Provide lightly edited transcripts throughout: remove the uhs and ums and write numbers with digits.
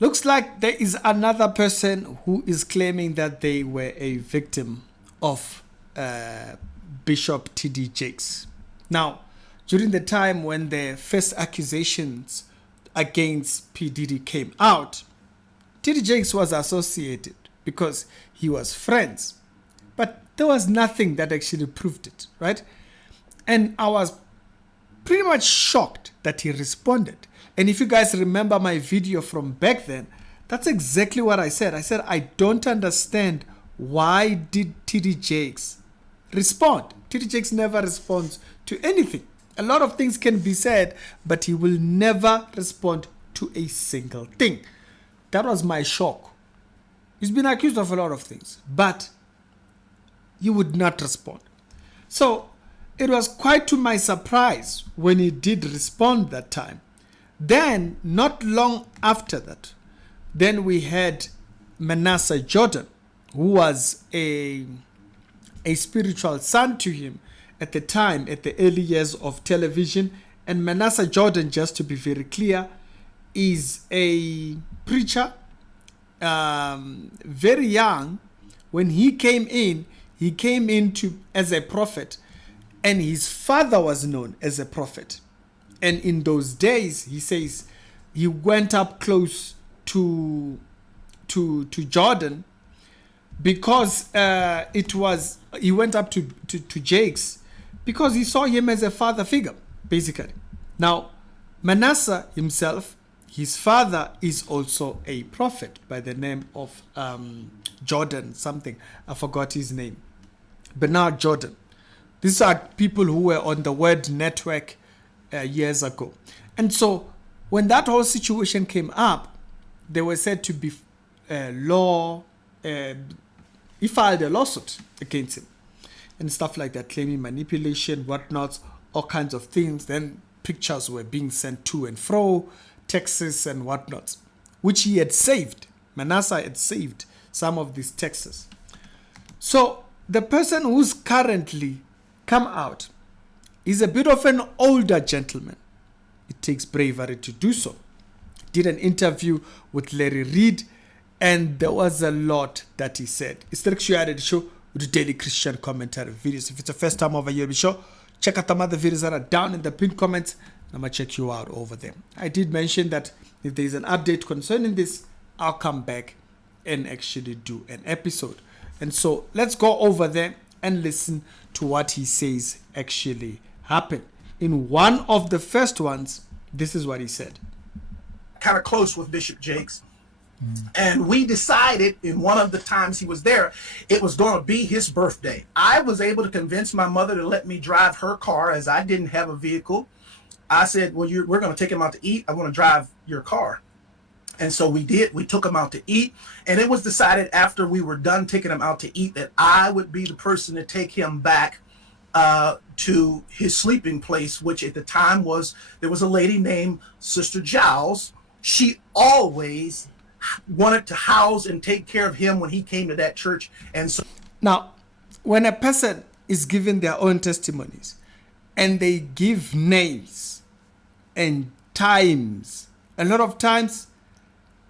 Looks like there is another person who is claiming that they were a victim of Bishop T.D. Jakes. Now, during the time when the first accusations against P. Diddy came out, T.D. Jakes was associated because he was friends. But there was nothing that actually proved it, right? And I was pretty much shocked that he responded. And if you guys remember my video from back then, that's exactly what I said. I said, I don't understand why did T.D. Jakes respond. T.D. Jakes never responds to anything. A lot of things can be said, but he will never respond to a single thing. That was my shock. He's been accused of a lot of things, but he would not respond. So it was quite to my surprise when he did respond that time. Then, not long after that, then we had Manasseh Jordan, who was a spiritual son to him at the time, at the early years of television. And Manasseh Jordan, just to be very clear, is a preacher, very young. When he came into as a prophet, and his father was known as a prophet. And in those days, he says, he went up close to Jordan because he went up to Jakes because he saw him as a father figure, basically. Now, Manasseh himself, his father is also a prophet by the name of Jordan something. I forgot his name. Bernard Jordan. These are people who were on the Word Network years ago. And so when that whole situation came up, they were said to be he filed a lawsuit against him and stuff like that, claiming manipulation, whatnot, all kinds of things. Then pictures were being sent to and fro, texts and whatnot, which he had saved. Manasseh had saved some of these texts. So the person who's currently come out is a bit of an older gentleman. It takes bravery to do so. Did an interview with Larry Reid, and there was a lot that he said. It's the show with the daily Christian commentary videos. If it's the first time over here, be sure check out some other videos that are down in the pinned comments. I'm going to check you out over there. I did mention that if there is an update concerning this, I'll come back and actually do an episode. And so let's go over there and listen to what he says actually happened. In one of the first ones, this is what he said. Kind of close with Bishop Jakes. And we decided in one of the times he was there, it was going to be his birthday. I was able to convince my mother to let me drive her car as I didn't have a vehicle. I said, well, we're going to take him out to eat. I want to drive your car. And so we did. We took him out to eat. And it was decided after we were done taking him out to eat that I would be the person to take him back to his sleeping place, which at the time there was a lady named Sister Giles. She always wanted to house and take care of him when he came to that church. And so now, when a person is given their own testimonies and they give names and times, a lot of times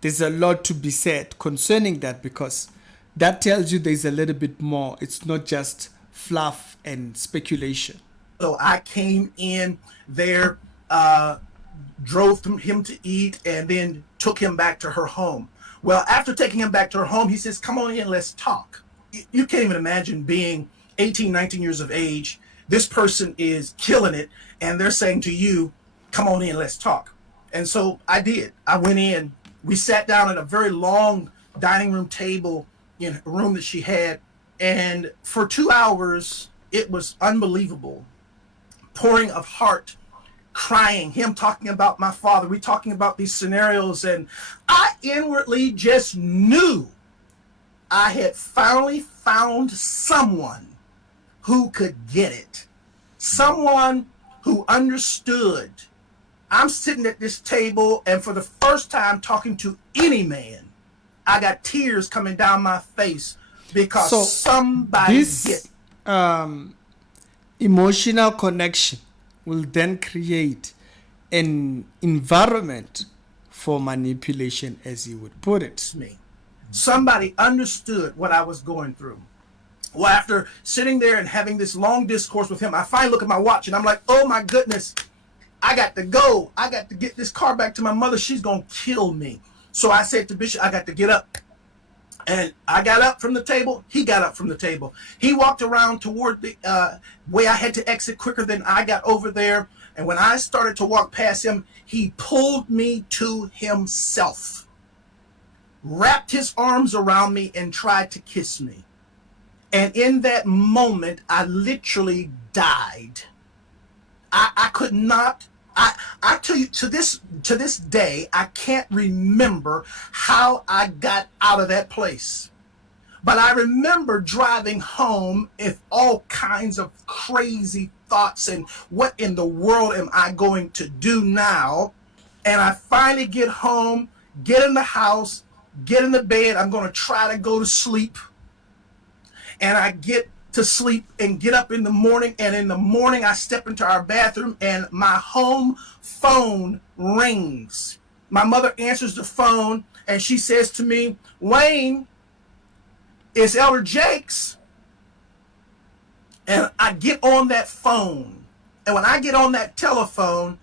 there's a lot to be said concerning that, because that tells you there's a little bit more. It's not just fluff and speculation. So I came in there, drove him to eat, and then took him back to her home. Well, after taking him back to her home, he says, come on in, let's talk. You can't even imagine being 18, 19 years of age. This person is killing it, and they're saying to you, come on in, let's talk. And so I did. I went in. We sat down at a very long dining room table in a room that she had. And for 2 hours, it was unbelievable. Pouring of heart, crying, him talking about my father. We talking about these scenarios. And I inwardly just knew I had finally found someone who could get it. Someone who understood. I'm sitting at this table, and for the first time talking to any man, I got tears coming down my face because somebody this emotional connection will then create an environment for manipulation, as he would put it. Me. Somebody understood what I was going through. Well, after sitting there and having this long discourse with him, I finally look at my watch and I'm like, oh my goodness, I got to go. I got to get this car back to my mother. She's going to kill me. So I said to Bishop, I got to get up. And I got up from the table. He got up from the table. He walked around toward the way I had to exit quicker than I got over there. And when I started to walk past him, he pulled me to himself, wrapped his arms around me and tried to kiss me. And in that moment, I literally died. I could not. I tell you, to this day, I can't remember how I got out of that place. But I remember driving home with all kinds of crazy thoughts and what in the world am I going to do now? And I finally get home, get in the house, get in the bed. I'm going to try to go to sleep. And I get to sleep and get up in the morning. And in the morning, I step into our bathroom and my home phone rings. My mother answers the phone and she says to me, Wayne, it's Elder Jakes. And I get on that phone. And when I get on that telephone,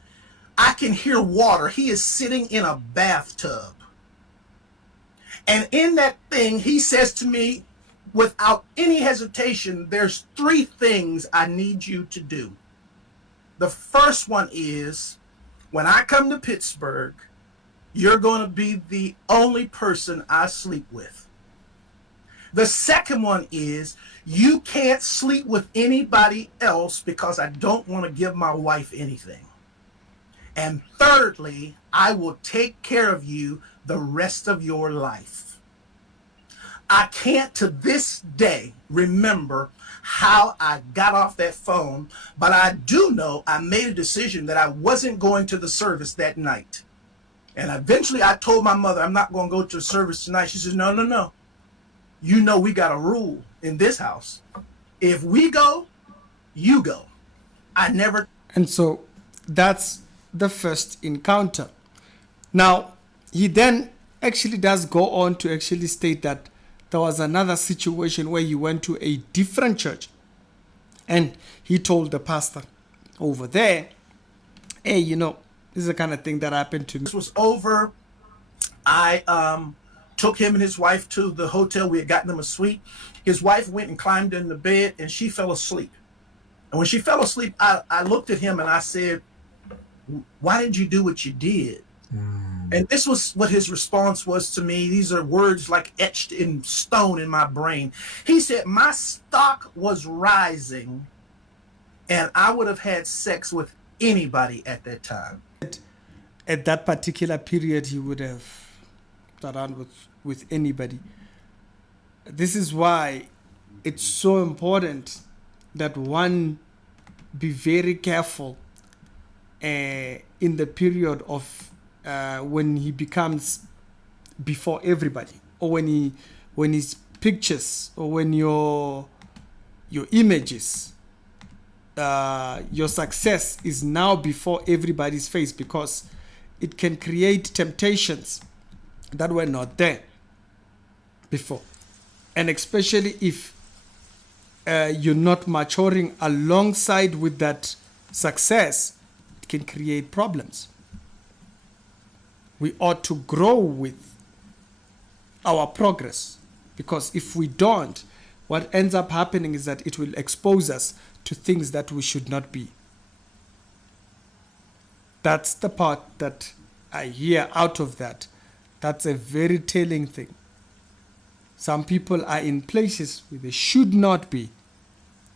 I can hear water. He is sitting in a bathtub. And in that thing, he says to me, without any hesitation, there's 3 things I need you to do. The first one is, when I come to Pittsburgh, you're going to be the only person I sleep with. The second one is, you can't sleep with anybody else because I don't want to give my wife anything. And thirdly, I will take care of you the rest of your life. I can't to this day remember how I got off that phone, but I do know I made a decision that I wasn't going to the service that night. And eventually I told my mother, I'm not going to go to the service tonight. She says, no. You know we got a rule in this house. If we go, you go. I never. And so that's the first encounter. Now, he then actually does go on to actually state that there was another situation where he went to a different church and he told the pastor over there, hey, this is the kind of thing that happened to me. This was over. I took him and his wife to the hotel. We had gotten them a suite. His wife went and climbed in the bed and she fell asleep. And when she fell asleep, I looked at him and I said, why did you do what you did? And this was what his response was to me. These are words like etched in stone in my brain. He said, my stock was rising and I would have had sex with anybody at that time. At that particular period, he would have done with anybody. This is why it's so important that one be very careful in the period of when he becomes before everybody, or when his pictures, or when your images, your success is now before everybody's face, because it can create temptations that were not there before. And especially if you're not maturing alongside with that success, it can create problems. We ought to grow with our progress, because if we don't, what ends up happening is that it will expose us to things that we should not be. That's the part that I hear out of that. That's a very telling thing. Some people are in places where they should not be,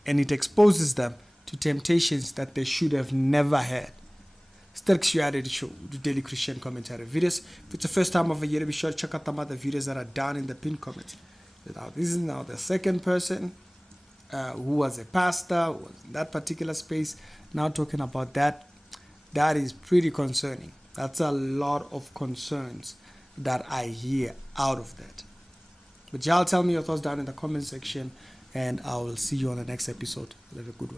and it exposes them to temptations that they should have never had. Sturks Reality Show, the daily Christian commentary videos. If it's the first time of a year, be sure to check out some other videos that are down in the pinned comment. Now, this is now the second person who was a pastor, who was in that particular space, now talking about that. That is pretty concerning. That's a lot of concerns that I hear out of that. But y'all tell me your thoughts down in the comment section, and I will see you on the next episode. Have a good one.